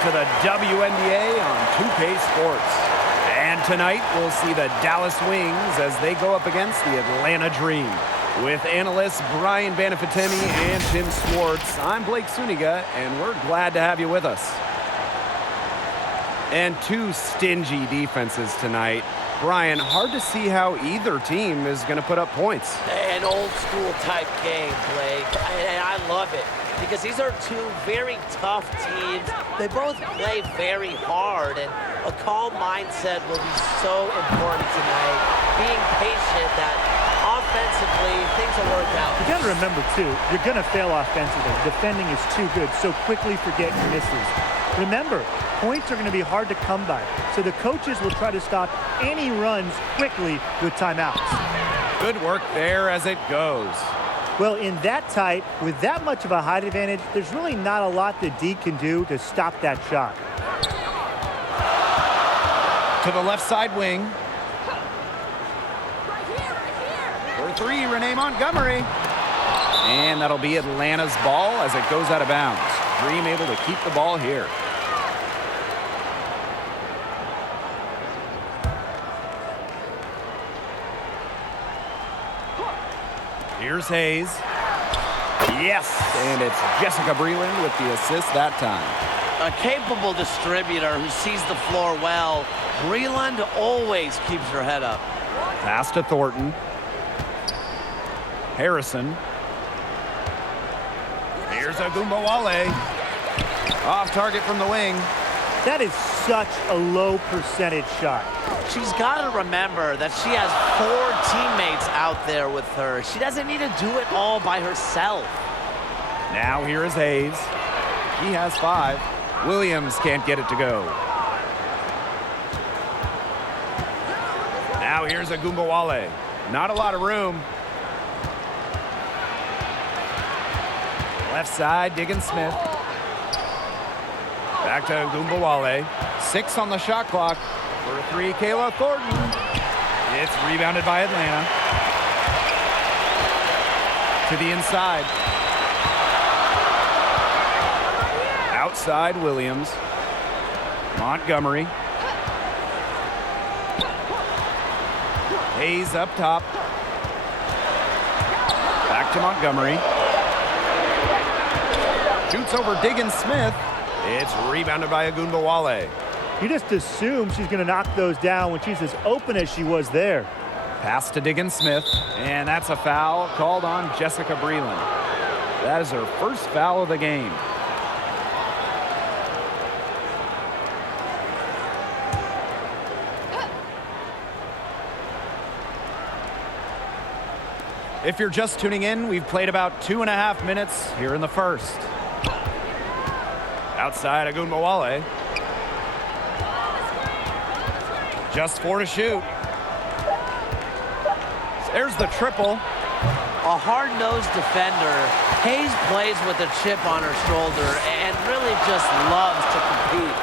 to the WNBA on 2K Sports. And tonight, we'll see the Dallas Wings as they go up against the Atlanta Dream. With analysts Brian Banafitemi and Tim Swartz, I'm Blake Suniga, and we're glad to have you with us. And two stingy defenses tonight. Brian, hard to see how either team is going to put up points. An old-school type game, Blake, and I love it because these are two very tough teams. They both play very hard, and a calm mindset will be so important tonight. Being patient that offensively, things will work out. You got to remember, too, you're going to fail offensively. Defending is too good, so quickly forget your misses. Remember, points are going to be hard to come by, so the coaches will try to stop any runs quickly with timeouts. Good work there as it goes. Well, in that tight, with that much of a height advantage, there's really not a lot that D can do to stop that shot. To the left side wing. For three, Renee Montgomery. And that'll be Atlanta's ball as it goes out of bounds. Dream able to keep the ball here. Here's Hayes. Yes, and it's Jessica Breland with the assist that time. A capable distributor who sees the floor well. Breland always keeps her head up. Pass to Thornton. Harrison. Here's Agumbawale. Off target from the wing. That is such a low percentage shot. She's got to remember that she has 4 teammates out there with her. She doesn't need to do it all by herself. Now here is Hayes. He has 5. Williams can't get it to go. Now here's Agumbawale. Not a lot of room. Left side, Diggins-Smith. Back to Agumbawale. 6 on the shot clock. For a 3, Kayla Thornton. It's rebounded by Atlanta. To the inside. Outside, Williams. Montgomery. Hayes up top. Back to Montgomery. Shoots over Diggins-Smith. It's rebounded by Agumbawale. You just assume she's going to knock those down when she's as open as she was there. Pass to Diggins-Smith, and that's a foul called on Jessica Breland. That is her first foul of the game. If you're just tuning in, we've played about 2.5 minutes here in the first. Outside, Agumbawale. Just 4 to shoot. There's the triple. A hard-nosed defender. Hayes plays with a chip on her shoulder and really just loves to compete.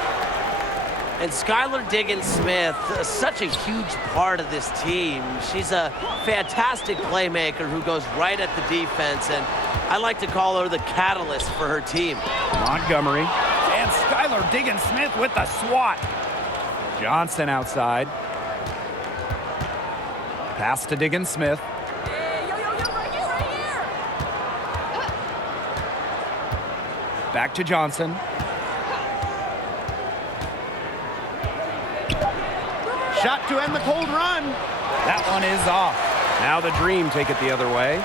And Skylar Diggins-Smith, such a huge part of this team. She's a fantastic playmaker who goes right at the defense, and I like to call her the catalyst for her team. Montgomery. And Skylar Diggins-Smith with the swat. Johnson outside. Pass to Diggins-Smith. Back to Johnson. Shot to end the cold run. That one is off. Now the Dream take it the other way.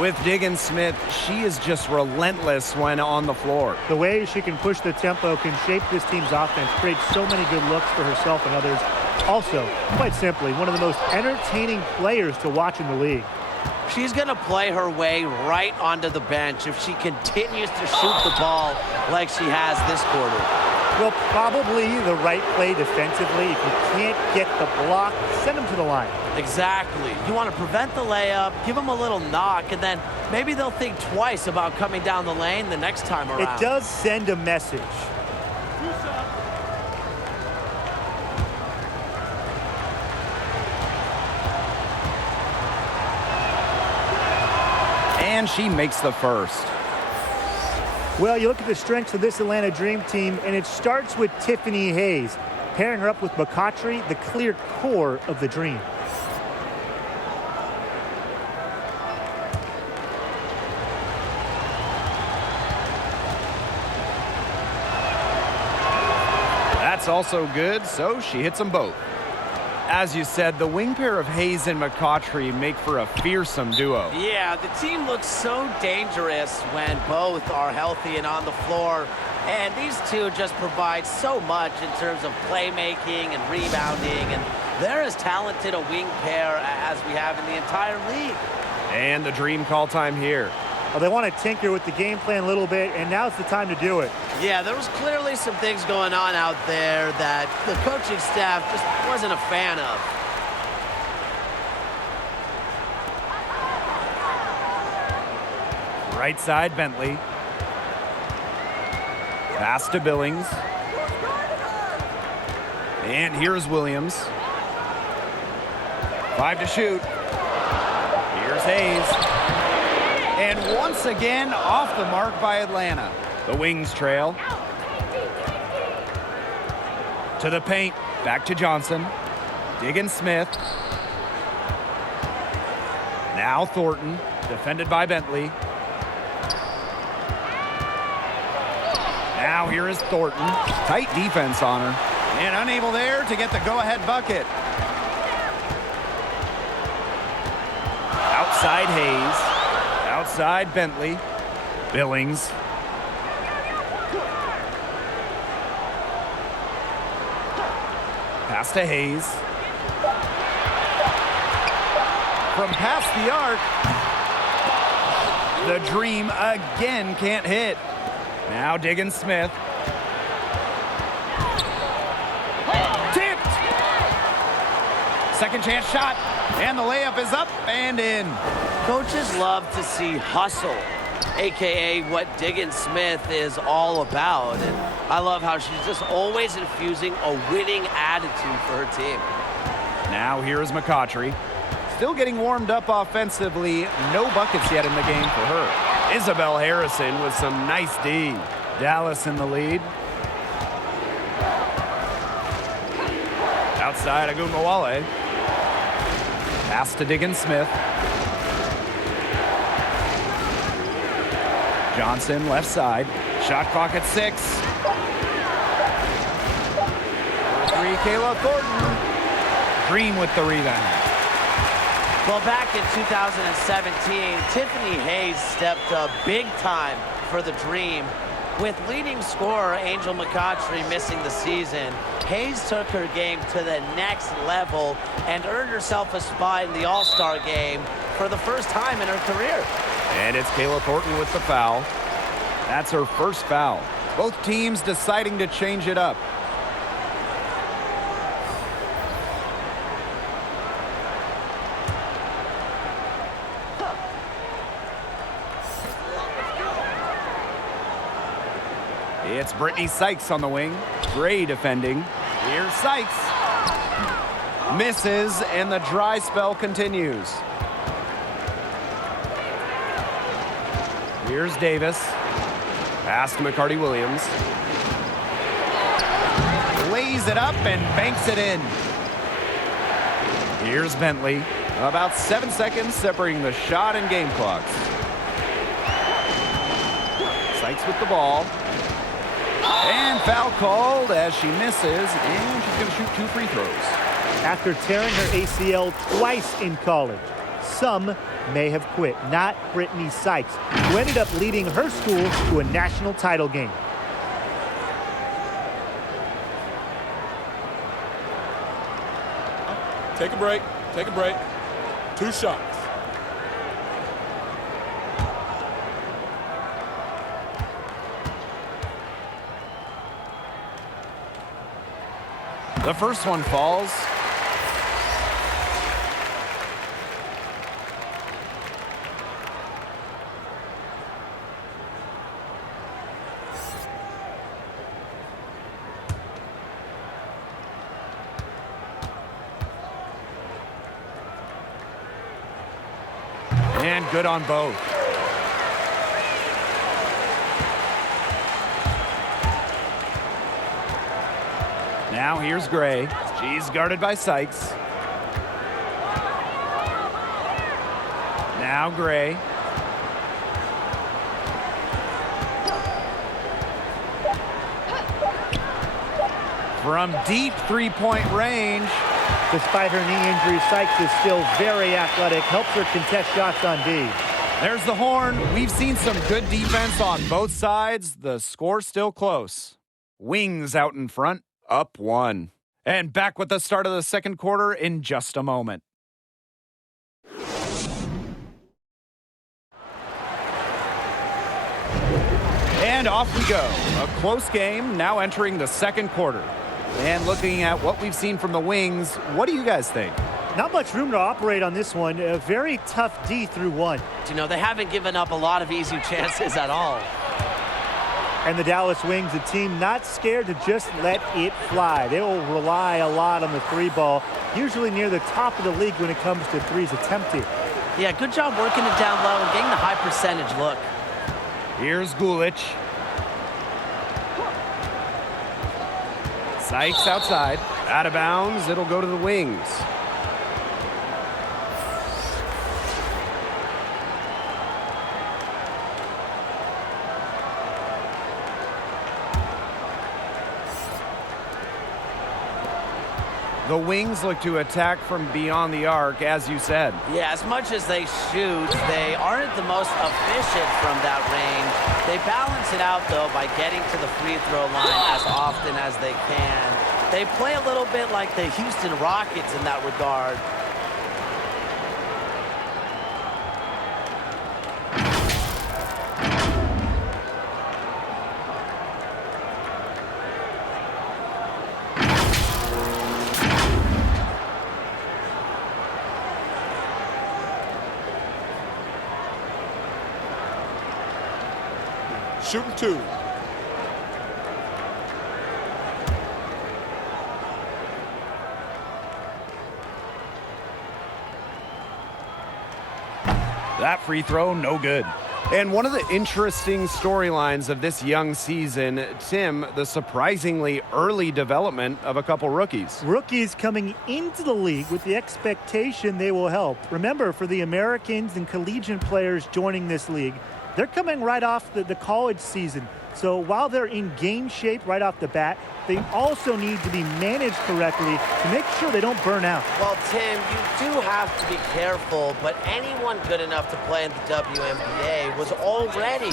With Diggins-Smith, she is just relentless when on the floor. The way she can push the tempo can shape this team's offense, create so many good looks for herself and others. Also, quite simply, one of the most entertaining players to watch in the league. She's going to play her way right onto the bench if she continues to shoot the ball like she has this quarter. Well, probably the right play defensively. If you can't get the block, send them to the line. Exactly. You want to prevent the layup, give them a little knock, and then maybe they'll think twice about coming down the lane the next time around. It does send a message. And she makes the first. Well, you look at the strengths of this Atlanta Dream team, and it starts with Tiffany Hayes. Pairing her up with McCautry, the clear core of the Dream. That's also good, so she hits them both. As you said, the wing pair of Hayes and McCautry make for a fearsome duo. Yeah, the team looks so dangerous when both are healthy and on the floor. And these two just provide so much in terms of playmaking and rebounding. And they're as talented a wing pair as we have in the entire league. And the Dream call time here. Well, they want to tinker with the game plan a little bit, and now's the time to do it. Yeah, there was clearly some things going on out there that the coaching staff just wasn't a fan of. Right side, Bentley. Pass to Billings. And here's Williams. 5 to shoot. Here's Hayes. And once again, off the mark by Atlanta. The Wings trail. To the paint. Back to Johnson. Diggins Smith. Now Thornton. Defended by Bentley. Now here is Thornton. Tight defense on her. And unable there to get the go-ahead bucket. Outside Hayes. Outside Bentley. Billings. Pass to Hayes. From past the arc. The Dream again can't hit. Now Diggins Smith. Tipped. Second chance shot. And the layup is up and in. Coaches love to see hustle, a.k.a. what Diggins Smith is all about. And I love how she's just always infusing a winning attitude for her team. Now here's McCautry. Still getting warmed up offensively. No buckets yet in the game for her. Isabel Harrison with some nice D. Dallas in the lead. Outside Agunmawale. Pass to Diggins Smith. Johnson left side. Shot clock at 6. For 3, Kayla Thornton. Green with the rebound. Well, back in 2017, Tiffany Hayes stepped up big time for the Dream. With leading scorer Angel McCautry missing the season, Hayes took her game to the next level and earned herself a spot in the All-Star game for the first time in her career. And it's Kayla Thornton with the foul. That's her first foul. Both teams deciding to change it up. It's Brittany Sykes on the wing. Gray defending. Here's Sykes. Misses, and the dry spell continues. Here's Davis. Pass to McCarty-Williams. Lays it up and banks it in. Here's Bentley. About 7 seconds separating the shot and game clocks. Sykes with the ball. And foul called as she misses, and she's going to shoot 2 free throws. After tearing her ACL twice in college, some may have quit. Not Brittany Sykes, who ended up leading her school to a national title game. Take a break. Take a break. 2 shots. The first one falls. And good on both. Now here's Gray. She's guarded by Sykes. Now Gray. From deep three-point range. Despite her knee injury, Sykes is still very athletic, helps her contest shots on D. There's the horn. We've seen some good defense on both sides. The score's still close. Wings out in front, up 1. And back with the start of the second quarter in just a moment. And off we go. A close game now entering the second quarter. And looking at what we've seen from the Wings, what do you guys think? Not much room to operate on this one. A very tough D through 1. You know, they haven't given up a lot of easy chances at all. And the Dallas Wings, a team not scared to just let it fly. They will rely a lot on the 3-ball, usually near the top of the league when it comes to threes attempted. Yeah, good job working it down low and getting the high percentage look. Here's Gulich. Sykes outside. Out of bounds. It'll go to the Wings. The Wings look to attack from beyond the arc, as you said. Yeah, as much as they shoot, they aren't the most efficient from that range. They balance it out, though, by getting to the free throw line as often as they can. They play a little bit like the Houston Rockets in that regard. Shooting 2. That free throw, no good. And one of the interesting storylines of this young season, Tim, the surprisingly early development of a couple rookies. Rookies coming into the league with the expectation they will help. Remember, for the Americans and collegiate players joining this league, they're coming right off the college season. So while they're in game shape right off the bat, they also need to be managed correctly to make sure they don't burn out. Well, Tim, you do have to be careful, but anyone good enough to play in the WNBA was already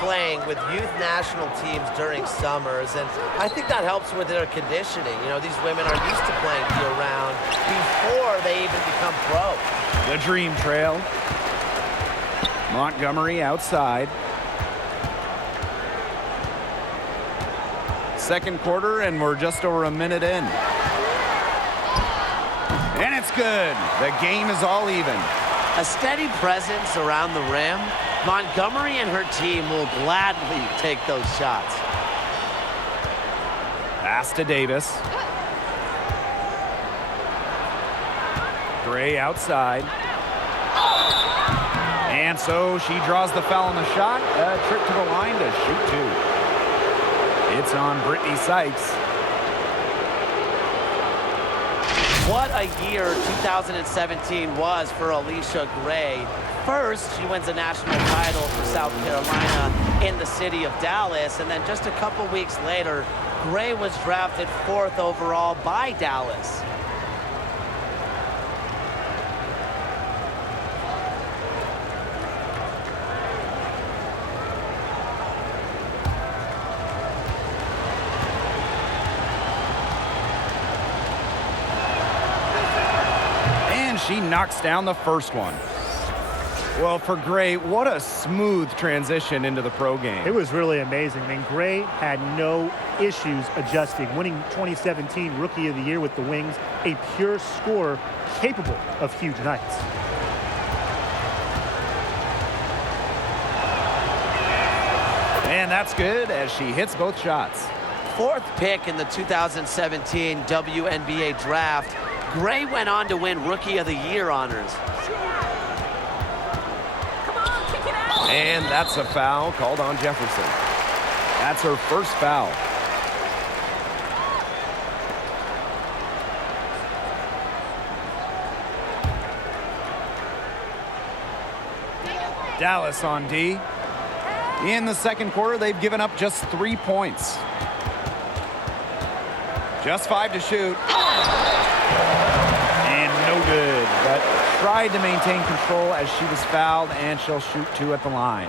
playing with youth national teams during summers, and I think that helps with their conditioning. You know, these women are used to playing year-round before they even become pro. The dream trail. Montgomery outside. Second quarter, and we're just over a minute in. And it's good. The game is all even. A steady presence around the rim. Montgomery and her team will gladly take those shots. Pass to Davis. Gray outside. And so she draws the foul on the shot. A trip to the line to shoot 2. It's on Brittany Sykes. What a year 2017 was for Alicia Gray. First, she wins a national title for South Carolina in the city of Dallas, and then just a couple weeks later, Gray was drafted 4th overall by Dallas. She knocks down the first one. Well, for Gray, what a smooth transition into the pro game. It was really amazing. I mean, Gray had no issues adjusting, winning 2017 Rookie of the Year with the Wings, a pure scorer capable of huge nights. And that's good as she hits both shots. 4th pick in the 2017 WNBA draft. Gray went on to win Rookie of the Year honors. Come on, kick it out. And that's a foul called on Jefferson. That's her first foul. Dallas on D. In the second quarter, they've given up just 3 points. Just 5 to shoot. And no good, but tried to maintain control as she was fouled, and she'll shoot 2 at the line.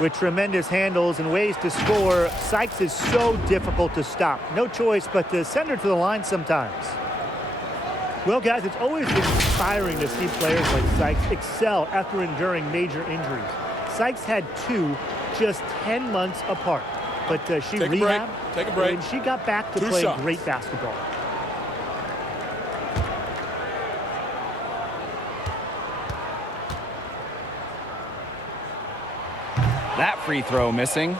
With tremendous handles and ways to score, Sykes is so difficult to stop. No choice but to send her to the line sometimes. Well, guys, it's always inspiring to see players like Sykes excel after enduring major injuries. Sykes had 2 just 10 months apart, but she rehabbed. Take a break. And she got back to 2 play shots. great basketball. That free throw missing.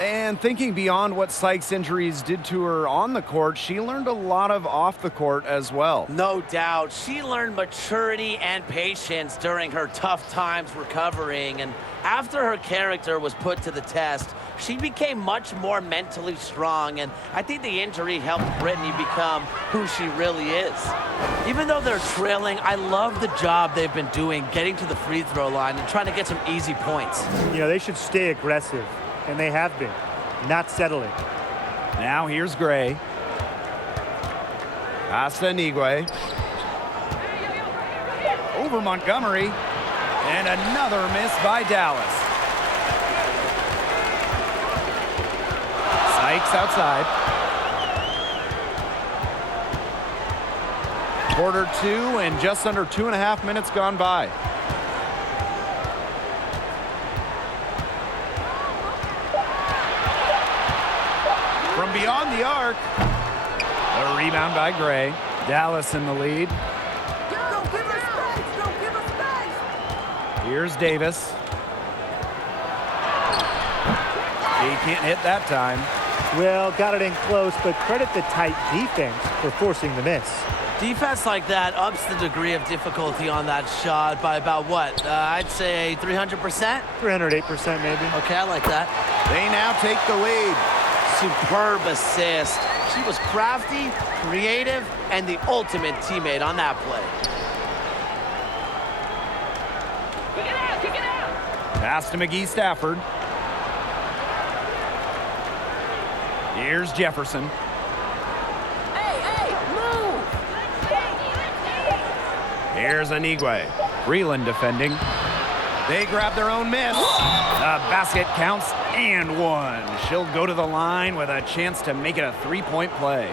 And thinking beyond what Sykes' injuries did to her on the court, she learned a lot of off the court as well. No doubt. She learned maturity and patience during her tough times recovering. And after her character was put to the test, she became much more mentally strong. And I think the injury helped Brittany become who she really is. Even though they're trailing, I love the job they've been doing getting to the free throw line and trying to get some easy points. You know, they should stay aggressive. And they have been, not settling. Now here's Gray. Past Anigwe. Over Montgomery. And another miss by Dallas. Sykes outside. Quarter 2 and just under 2.5 minutes gone by. From beyond the arc. A rebound by Gray. Dallas in the lead. Don't give us space. Don't give us space. Here's Davis. He can't hit that time. Well, got it in close, but credit the tight defense for forcing the miss. Defense like that ups the degree of difficulty on that shot by about what? I'd say 300%? 308% maybe. Okay, I like that. They now take the lead. Superb assist. She was crafty, creative, and the ultimate teammate on that play. Kick it out. Kick it out. Pass to McGee Stafford. Here's Jefferson. Hey, move. Here's Anigwe. Freeland defending. They grab their own miss. The basket counts and 1. She'll go to the line with a chance to make it a 3-point play.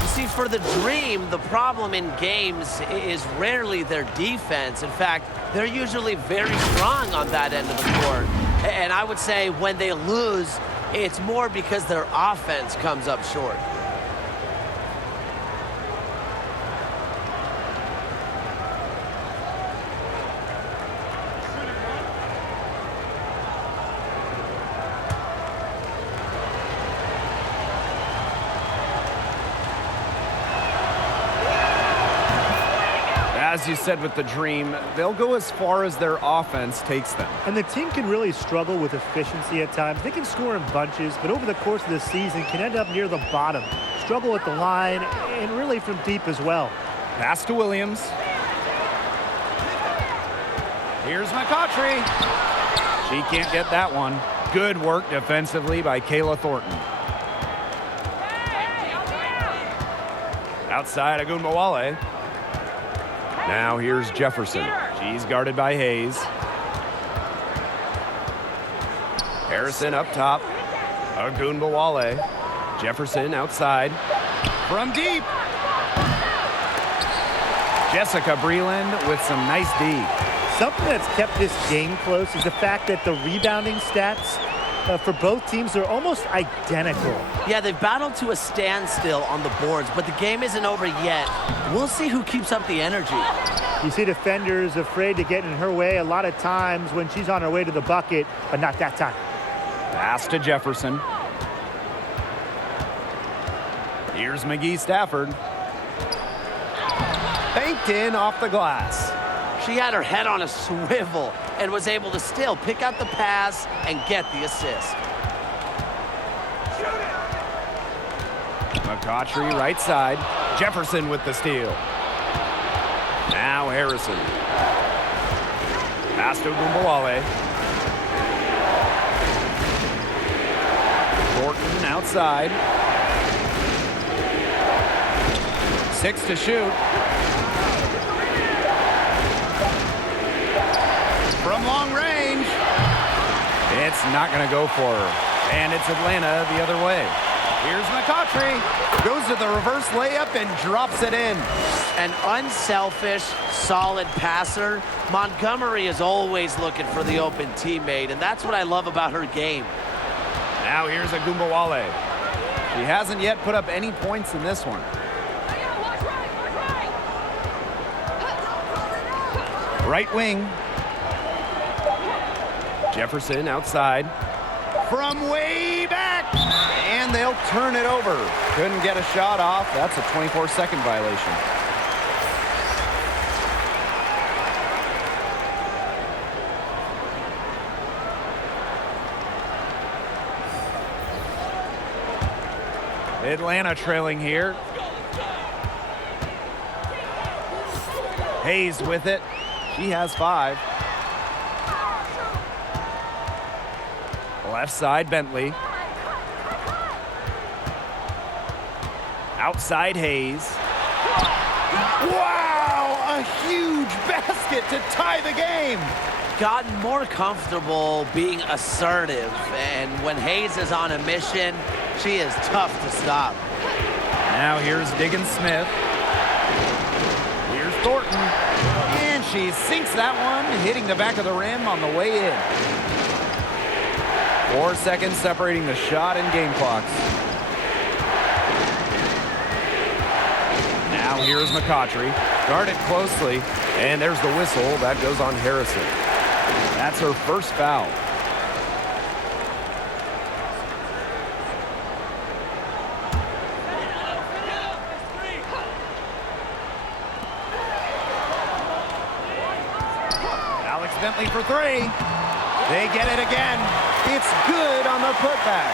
You see, for the Dream, the problem in games is rarely their defense. In fact, they're usually very strong on that end of the court. And I would say when they lose, it's more because their offense comes up short. As you said with the Dream, they'll go as far as their offense takes them. And the team can really struggle with efficiency at times. They can score in bunches, but over the course of the season can end up near the bottom. Struggle at the line, and really from deep as well. Pass to Williams. Here's McCautry. She can't get that one. Good work defensively by Kayla Thornton. Outside Agunbowale. Now here's Jefferson. She's guarded by Hayes. Harrison up top. Agunbowale. Jefferson outside. From deep. Jessica Breland with some nice D. Something that's kept this game close is the fact that the rebounding stats for both teams are almost identical. Yeah, they've battled to a standstill on the boards, but the game isn't over yet. We'll see who keeps up the energy. You see defenders afraid to get in her way a lot of times when she's on her way to the bucket, but not that time. Pass to Jefferson. Here's McGee Stafford. Banked in off the glass. She had her head on a swivel and was able to still pick out the pass and get the assist. McCautry right side. Jefferson with the steal. Now Harrison. Pass to Gumbawale. Thornton outside. 6 to shoot. From long range. It's not going to go for her. And it's Atlanta the other way. Here's McCautry. Goes to the reverse layup and drops it in. An unselfish, solid passer. Montgomery is always looking for the open teammate, and that's what I love about her game. Now here's Gumbawale. She hasn't yet put up any points in this one. Right wing. Jefferson outside. From way back. And they'll turn it over. Couldn't get a shot off. That's a 24-second violation. Atlanta trailing here. Hayes with it. She has 5. Left side, Bentley. Outside, Hayes. Wow! A huge basket to tie the game. Gotten more comfortable being assertive, and when Hayes is on a mission, she is tough to stop. Now here's Diggins-Smith. Here's Thornton. And she sinks that one, hitting the back of the rim on the way in. 4 seconds separating the shot and game clocks. Now here's McCautry. Guarded closely. And there's the whistle. That goes on Harrison. That's her first foul. Alex Bentley for 3. They get it again. It's good on the putback.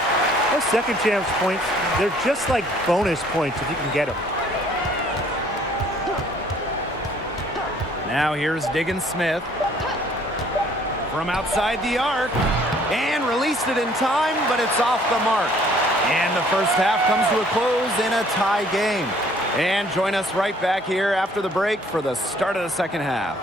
Those second chance points, they're just like bonus points if you can get them. Now here's Diggins-Smith. From outside the arc. And released it in time, but it's off the mark. And the first half comes to a close in a tie game. And join us right back here after the break for the start of the second half.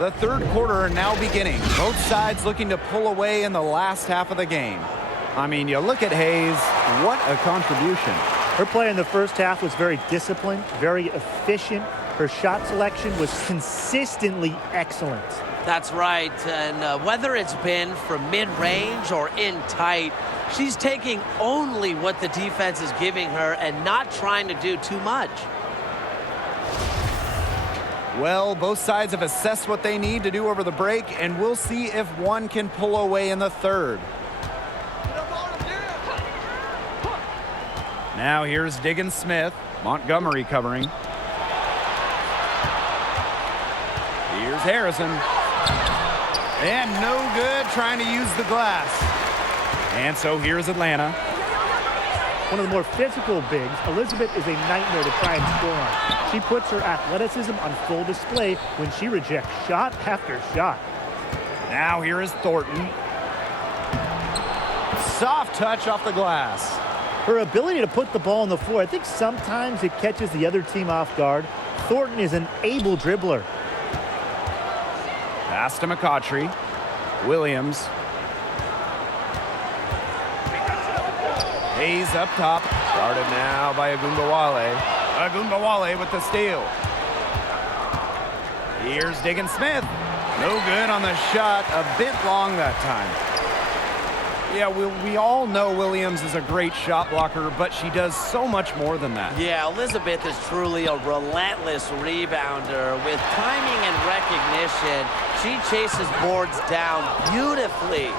The third quarter now beginning. Both sides looking to pull away in the last half of the game. I mean, you look at Hayes, what a contribution. Her play in the first half was very disciplined, very efficient. Her shot selection was consistently excellent. That's right, and whether it's been from mid-range or in tight, she's taking only what the defense is giving her and not trying to do too much. Well, both sides have assessed what they need to do over the break, and we'll see if one can pull away in the third. Now here's Diggins-Smith. Montgomery covering. Here's Harrison. And no good trying to use the glass. And so here's Atlanta. one of the more physical bigs, Elizabeth is a nightmare to try and score on. She puts her athleticism on full display when she rejects shot after shot. Now here is Thornton. Soft touch off the glass. Her ability to put the ball on the floor, I think sometimes it catches the other team off guard. Thornton is an able dribbler. Pass to McCautry. Williams. Hayes up top. Started now by Agumbawale. Agumbawale with the steal. Here's Diggin Smith. No good on the shot. A bit long that time. Yeah, we all know Williams is a great shot blocker, but she does so much more than that. Yeah, Elizabeth is truly a relentless rebounder. With timing and recognition, she chases boards down beautifully.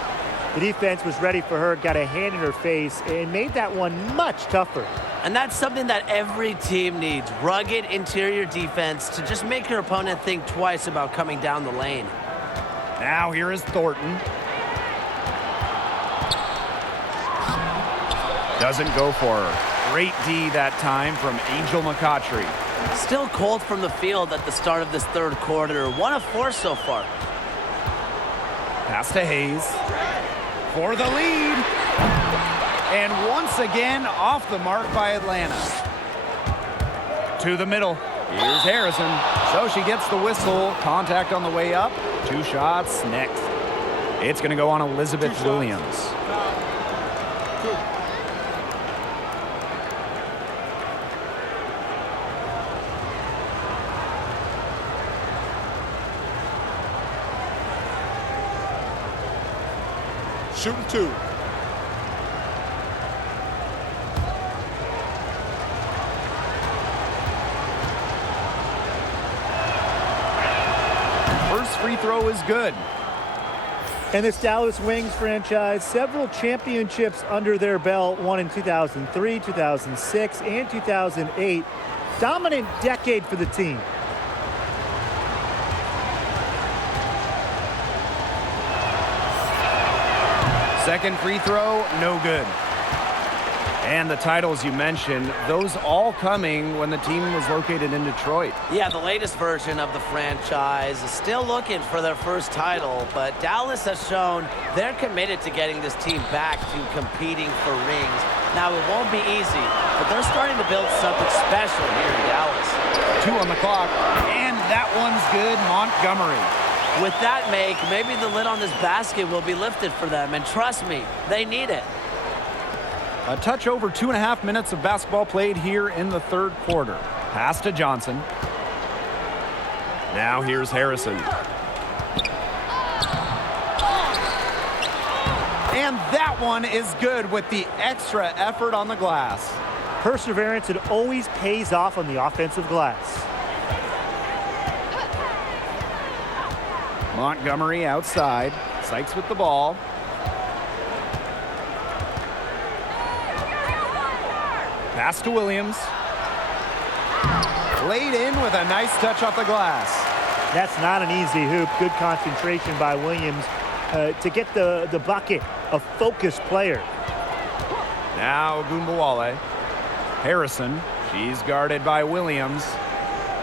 The defense was ready for her, got a hand in her face, and made that one much tougher. And that's something that every team needs. Rugged interior defense to just make your opponent think twice about coming down the lane. Now here is Thornton. Doesn't go for her. Great D that time from Angel McCautry. Still cold from the field at the start of this third quarter. 1 of 4 so far. Pass to Hayes. For the lead. And once again, off the mark by Atlanta. To the middle. Here's Harrison. So she gets the whistle. Contact on the way up. 2 shots next. It's going to go on Elizabeth Williams. Shooting 2. First free throw is good. And this Dallas Wings franchise, several championships under their belt, one in 2003, 2006, and 2008. Dominant decade for the team. Second free throw, no good. And the titles you mentioned, those all coming when the team was located in Detroit. Yeah, the latest version of the franchise is still looking for their first title, but Dallas has shown they're committed to getting this team back to competing for rings. Now, it won't be easy, but they're starting to build something special here in Dallas. 2 on the clock, and that one's good, Montgomery. With that make, maybe the lid on this basket will be lifted for them, and trust me, they need it. A touch over 2.5 minutes of basketball played here in the third quarter. Pass to Johnson. Now here's Harrison. And that one is good with the extra effort on the glass. Perseverance, it always pays off on the offensive glass. Montgomery outside. Sykes with the ball. Pass to Williams. Laid in with a nice touch off the glass. That's not an easy hoop. Good concentration by Williams to get the bucket. A focused player. Now Agumbawale. Harrison. She's guarded by Williams.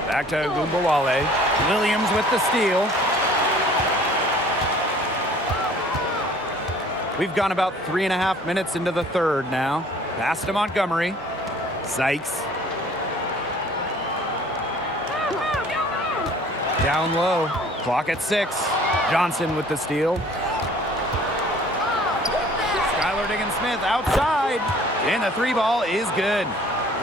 Back to Agumbawale. Williams with the steal. We've gone about 3.5 minutes into the third now. Pass to Montgomery. Sykes. Down low. Clock at 6. Johnson with the steal. Skylar Diggins-Smith outside. And the 3 ball is good.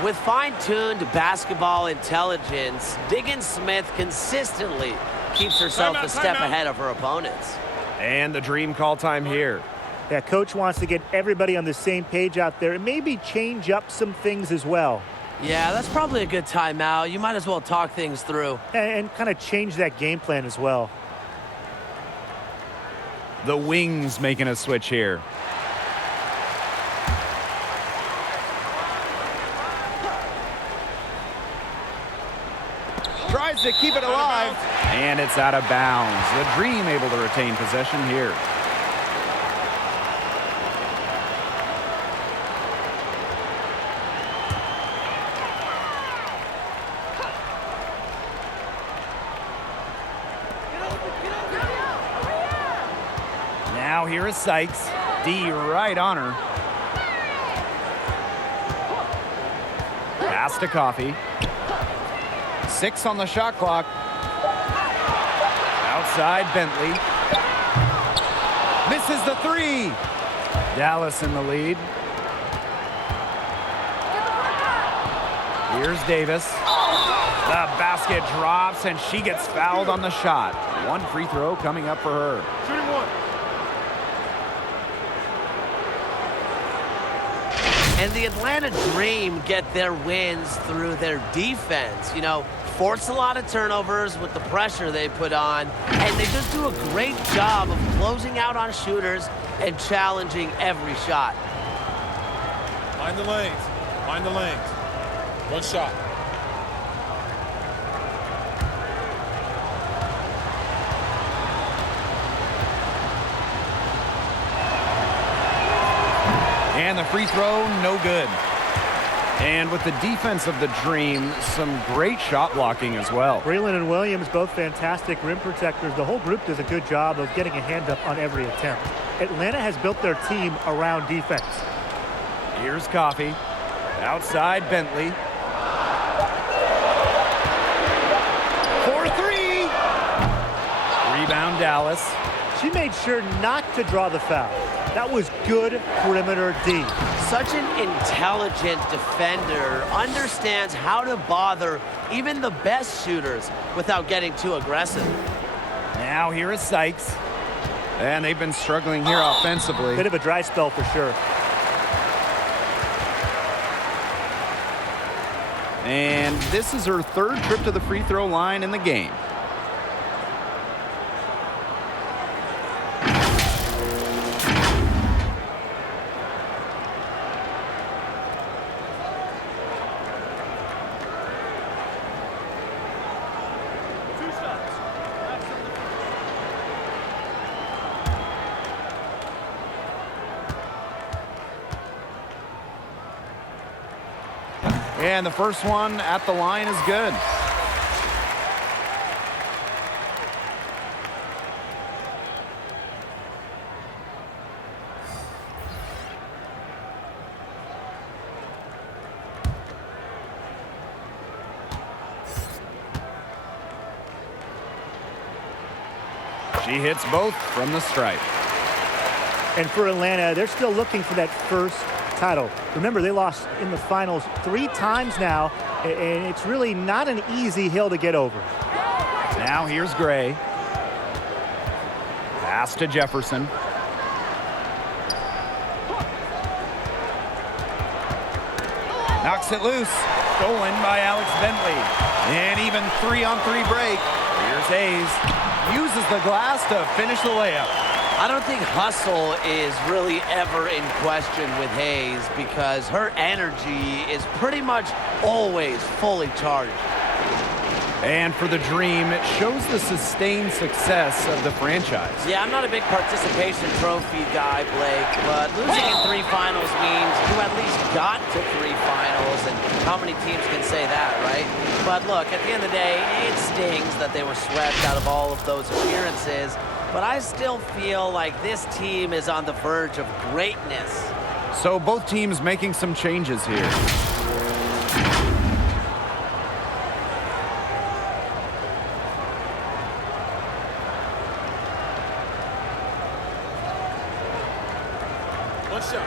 With fine-tuned basketball intelligence, Diggins-Smith consistently keeps herself a step ahead of her opponents. And the dream call time here. Yeah, coach wants to get everybody on the same page out there and maybe change up some things as well. Yeah, that's probably a good timeout. You might as well talk things through. And kind of change that game plan as well. The Wings making a switch here. Tries to keep it alive. And it's out of bounds. The Dream able to retain possession here. Now here is Sykes. D right on her. Pass to Coffee. 6 on the shot clock. Outside Bentley. Misses the 3. Dallas in the lead. Here's Davis. The basket drops, and she gets fouled on the shot. 1 free throw coming up for her. Shooting 1. And the Atlanta Dream get their wins through their defense. You know, force a lot of turnovers with the pressure they put on, and they just do a great job of closing out on shooters and challenging every shot. Mind the lanes. Mind the lanes. 1 shot. And the free throw, no good. And with the defense of the Dream, some great shot blocking as well. Breland and Williams, both fantastic rim protectors. The whole group does a good job of getting a hand up on every attempt. Atlanta has built their team around defense. Here's Coffee. Outside Bentley. 4-3. Rebound Dallas. She made sure not to draw the foul. That was good perimeter D. Such an intelligent defender, understands how to bother even the best shooters without getting too aggressive. Now here is Sykes. And they've been struggling here offensively. Bit of a dry spell for sure. And this is her 3rd trip to the free throw line in the game. And the first one at the line is good. She hits both from the stripe. And for Atlanta, they're still looking for that first title. Remember, they lost in the finals 3 times now, and it's really not an easy hill to get over. Now here's Gray. Pass to Jefferson. Knocks it loose. Stolen by Alex Bentley. And even 3-on-3 break. Here's Hayes. Uses the glass to finish the layup. I don't think hustle is really ever in question with Hayes because her energy is pretty much always fully charged. And for the Dream, it shows the sustained success of the franchise. Yeah, I'm not a big participation trophy guy, Blake, but losing in 3 finals means you at least got to 3 finals, and how many teams can say that, right? But look, at the end of the day, it stings that they were swept out of all of those appearances, but I still feel like this team is on the verge of greatness. So both teams making some changes here. One shot.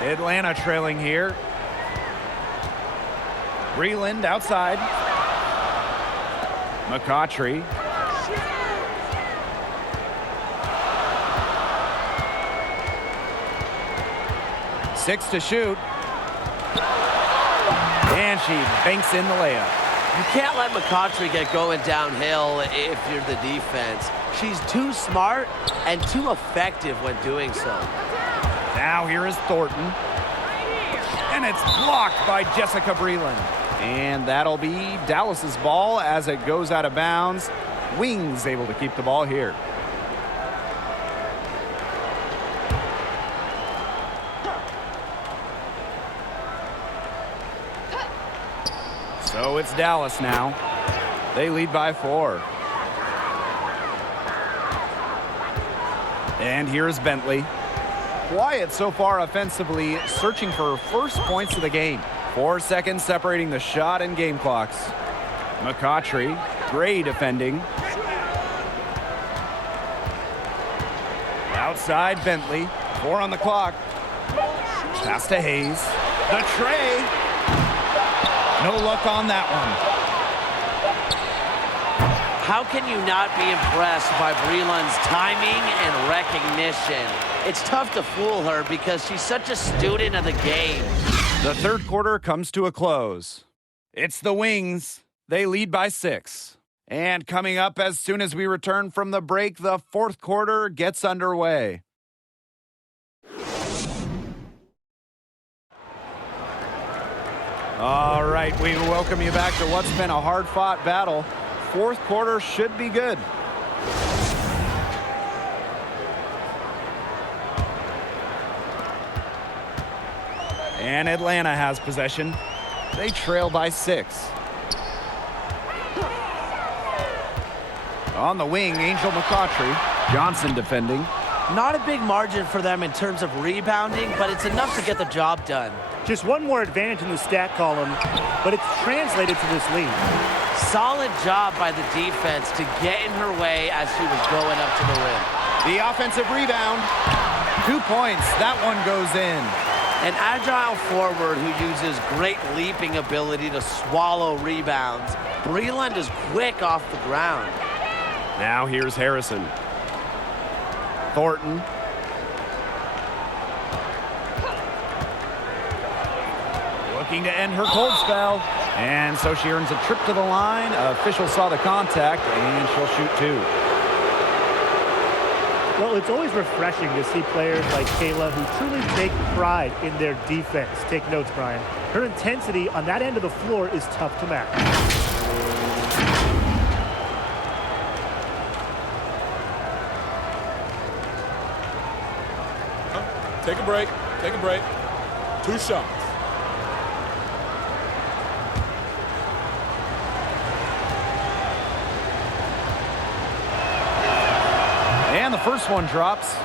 Atlanta trailing here. Breland outside. McCautry. Six to shoot. And she banks in the layup. You can't let McCautry get going downhill if you're the defense. She's too smart and too effective when doing so. Now here is Thornton. And it's blocked by Jessica Breland. And that'll be Dallas's ball as it goes out of bounds. Wings able to keep the ball here. So it's Dallas now. They lead by 4. And here's Bentley. Quiet so far offensively, searching for first points of the game. 4 seconds separating the shot and game clocks. McCautry, Gray defending. Outside Bentley, 4 on the clock. Pass to Hayes. The tray. No luck on that one. How can you not be impressed by Breland's timing and recognition? It's tough to fool her because she's such a student of the game. The third quarter comes to a close. It's the Wings. They lead by 6. And coming up as soon as we return from the break, the fourth quarter gets underway. All right, we welcome you back to what's been a hard-fought battle. Fourth quarter should be good. And Atlanta has possession. They trail by 6. On the wing, Angel McCautry. Johnson defending. Not a big margin for them in terms of rebounding, but it's enough to get the job done. Just one more advantage in the stat column, but it's translated to this lead. Solid job by the defense to get in her way as she was going up to the rim. The offensive rebound. 2 points. That one goes in. An agile forward who uses great leaping ability to swallow rebounds. Breland is quick off the ground. Now here's Harrison. Thornton. Looking to end her cold spell. And so she earns a trip to the line. Officials saw the contact, and she'll shoot 2. Well, it's always refreshing to see players like Kayla who truly take pride in their defense. Take notes, Brian. Her intensity on that end of the floor is tough to match. Take a break. Take a break. 2 shots. And the first one drops.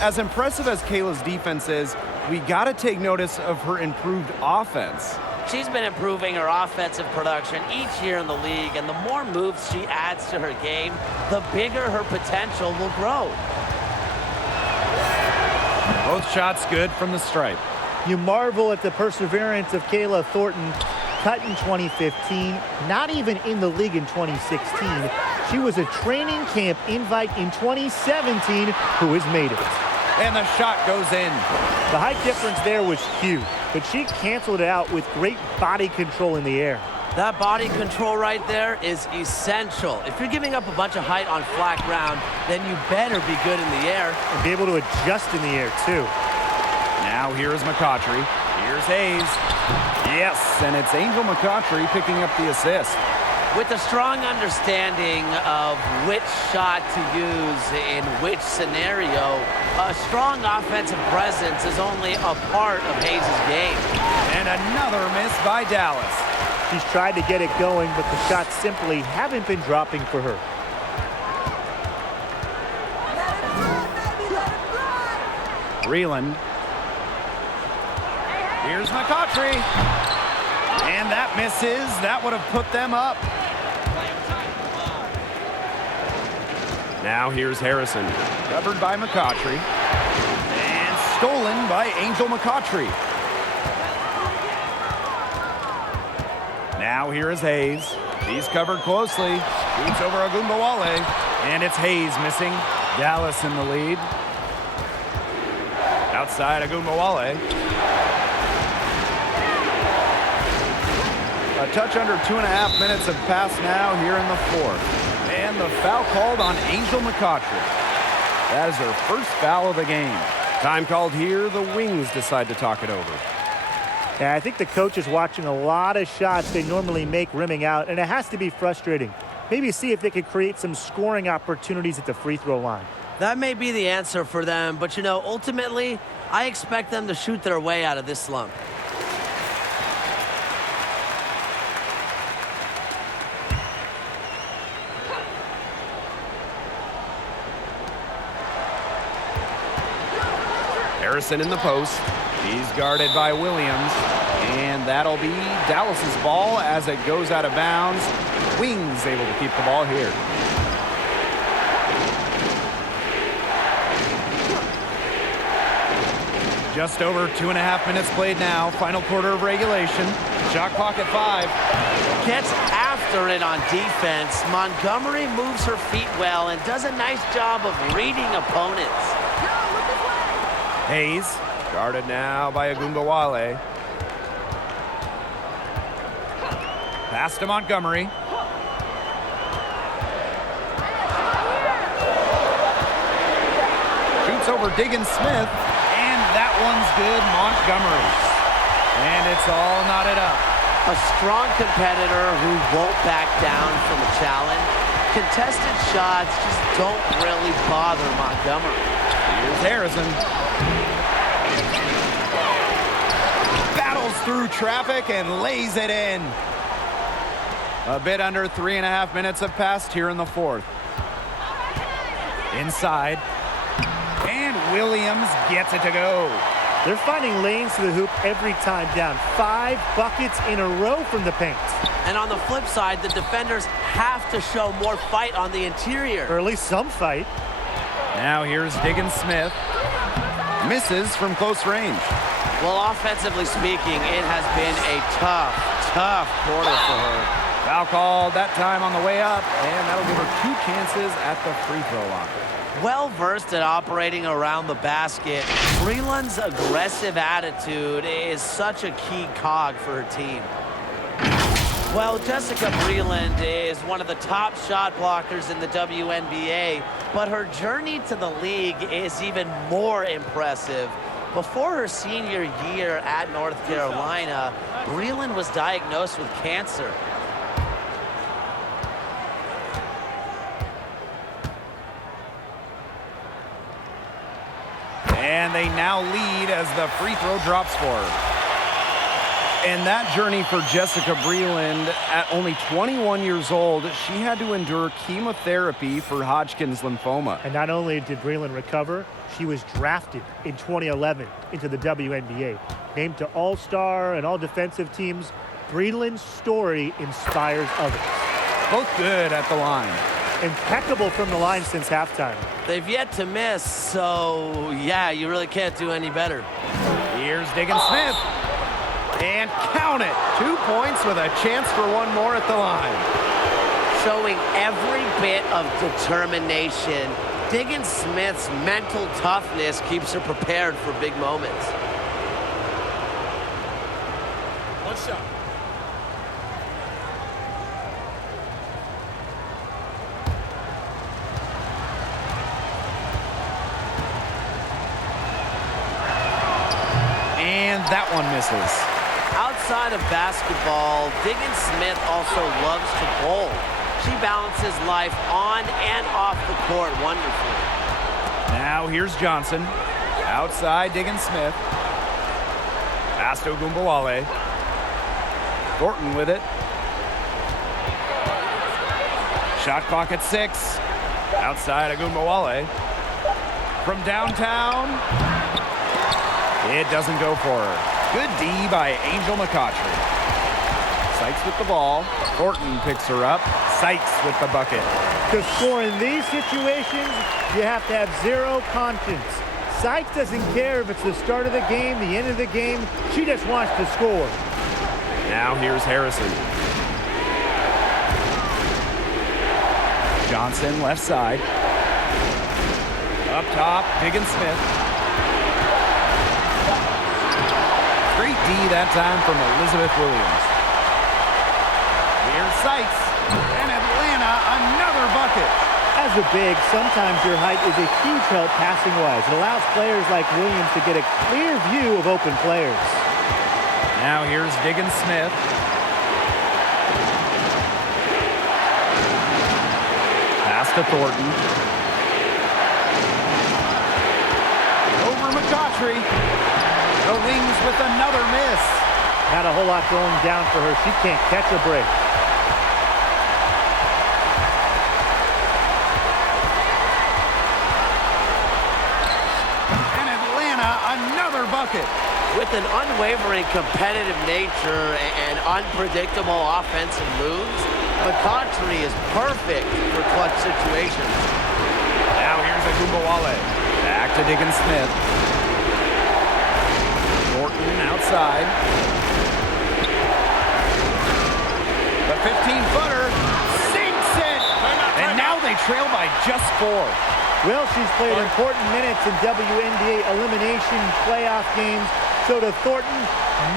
As impressive as Kayla's defense is, we got to take notice of her improved offense. She's been improving her offensive production each year in the league, and the more moves she adds to her game, the bigger her potential will grow. Both shots good from the stripe. You marvel at the perseverance of Kayla Thornton, cut in 2015, not even in the league in 2016. She was a training camp invite in 2017 who has made it. And the shot goes in. The height difference there was huge, but she canceled it out with great body control in the air. That body control right there is essential. If you're giving up a bunch of height on flat ground, then you better be good in the air. And be able to adjust in the air, too. Now here's McCautry. Here's Hayes. Yes, and it's Angel McCautry picking up the assist. With a strong understanding of which shot to use in which scenario, a strong offensive presence is only a part of Hayes' game. And another miss by Dallas. She's tried to get it going, but the shots simply haven't been dropping for her. Breland. Here's McCautry. And that misses. That would have put them up. Now here's Harrison. Covered by McCautry. And stolen by Angel McCautry. Now here is Hayes. He's covered closely. Shoots over Agumbawale. And it's Hayes missing. Dallas in the lead. Outside Agumbawale. A touch under 2.5 minutes have passed now here in the fourth. And the foul called on Angel McCautry. That is her first foul of the game. Time called here. The Wings decide to talk it over. Yeah, I think the coach is watching a lot of shots they normally make rimming out, and it has to be frustrating. maybe see if they could create some scoring opportunities at the free throw line. That may be the answer for them, but ultimately, I expect them to shoot their way out of this slump. Harrison in the post. He's guarded by Williams. And that'll be Dallas's ball as it goes out of bounds. Wings able to keep the ball here. Just over 2.5 minutes played now. Final quarter of regulation. Shot clock at 5. Gets after it on defense. Montgomery moves her feet well and does a nice job of reading opponents. Hayes, guarded now by Agumbawale. Pass to Montgomery. Shoots over Diggins Smith, and that one's good, Montgomery. And it's all knotted up. A strong competitor who won't back down from a challenge. Contested shots just don't really bother Montgomery. Here's Harrison. Battles through traffic and lays it in. A bit under 3.5 minutes have passed here in the fourth. Inside. And Williams gets it to go. They're finding lanes to the hoop every time down. 5 buckets in a row from the paint. And on the flip side, the defenders have to show more fight on the interior. Or at least some fight. Now here's Diggins Smith. Misses from close range. Well, offensively speaking, it has been a tough quarter for her. Foul called that time on the way up, and that'll give her 2 chances at the free throw line. Well-versed at operating around the basket, Breland's aggressive attitude is such a key cog for her team. Well, Jessica Breland is one of the top shot blockers in the WNBA, but her journey to the league is even more impressive. Before her senior year at North Carolina, Breland was diagnosed with cancer. And they now lead as the free throw drops for her. And that journey for Jessica Breland, at only 21 years old, she had to endure chemotherapy for Hodgkin's lymphoma. And not only did Breland recover, she was drafted in 2011 into the WNBA. Named to All-Star and All-Defensive teams, Breland's story inspires others. Both good at the line. Impeccable from the line since halftime. They've yet to miss, so yeah, you really can't do any better. Here's Diggins Smith. And count it. 2 points with a chance for one more at the line. Showing every bit of determination. Diggins Smith's mental toughness keeps her prepared for big moments. One shot. And that one misses. Outside of basketball, Diggins Smith also loves to bowl. She balances life on and off the court wonderfully. Now here's Johnson. Outside Diggins Smith. Pass to Agumbawale. Thornton with it. Shot clock at 6. Outside Agumbawale. From downtown. It doesn't go for her. Good D by Angel McCautry. Sykes with the ball. Thornton picks her up. Sykes with the bucket. To score in these situations, you have to have zero conscience. Sykes doesn't care if it's the start of the game, the end of the game. She just wants to score. Now here's Harrison. Johnson left side. Up top, Diggins Smith. Great D that time from Elizabeth Williams. Here's Sykes, and Atlanta, another bucket. As a big, sometimes your height is a huge help passing-wise. It allows players like Williams to get a clear view of open players. Now here's Diggins Smith. to Thornton. Over McCautry. The Wings with another miss. Not a whole lot going down for her. She can't catch a break. And Atlanta, another bucket. With an unwavering competitive nature and unpredictable offensive moves, McCautry is perfect for clutch situations. Now here's Agumbawale. Back to Diggins-Smith. Thornton outside. The 15-footer sinks it. And now they trail by just 4. Well, she's played important minutes in WNBA elimination playoff games. So to Thornton,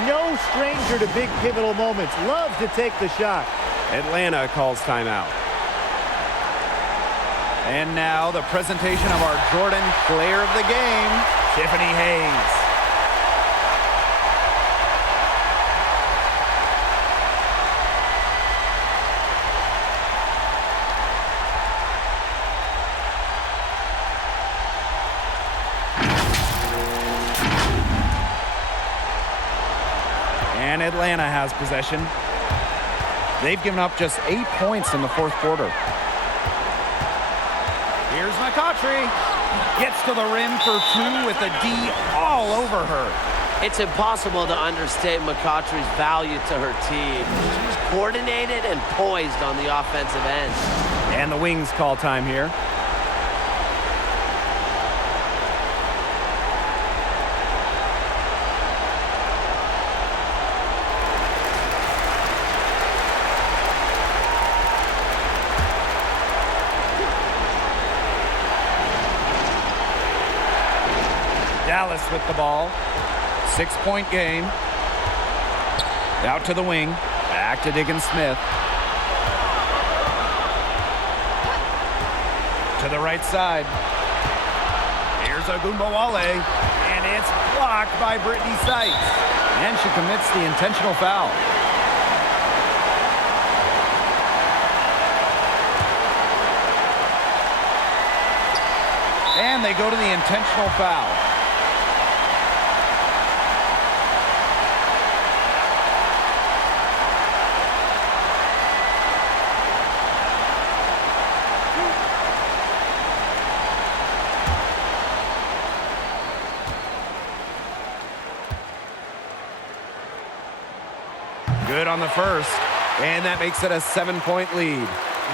no stranger to big pivotal moments. Loves to take the shot. Atlanta calls timeout. And now the presentation of our Jordan player of the game, Tiffany Hayes. And Atlanta has possession. They've given up just 8 points in the fourth quarter. Here's McCautry. Gets to the rim for 2 with a D all over her. It's impossible to understate McCautry's value to her team. She's coordinated and poised on the offensive end. And the Wings call time here. Dallas with the ball. 6-point game. Out to the wing. Back to Diggins-Smith. To the right side. Here's Agumbawale. And it's blocked by Brittany Sykes. And she commits the intentional foul. And they go to the intentional foul. Good on the first, and that makes it a 7-point lead.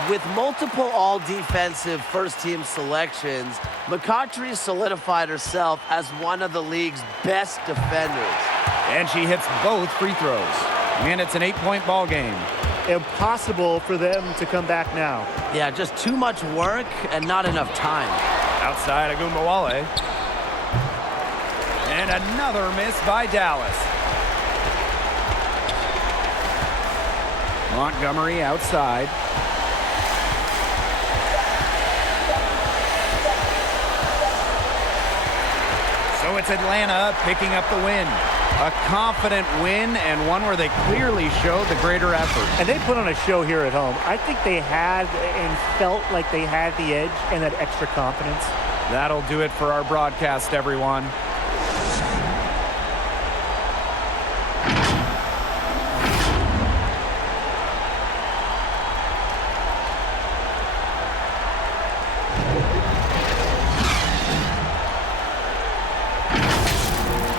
With multiple all-defensive first-team selections, McCautry solidified herself as one of the league's best defenders. And she hits both free throws. And it's an 8-point ball game. Impossible for them to come back now. Yeah, just too much work and not enough time. Outside Agumbawale. And another miss by Dallas. Montgomery outside. So it's Atlanta picking up the win. A confident win and one where they clearly showed the greater effort. And they put on a show here at home. I think they had and felt like they had the edge and that extra confidence. That'll do it for our broadcast, everyone.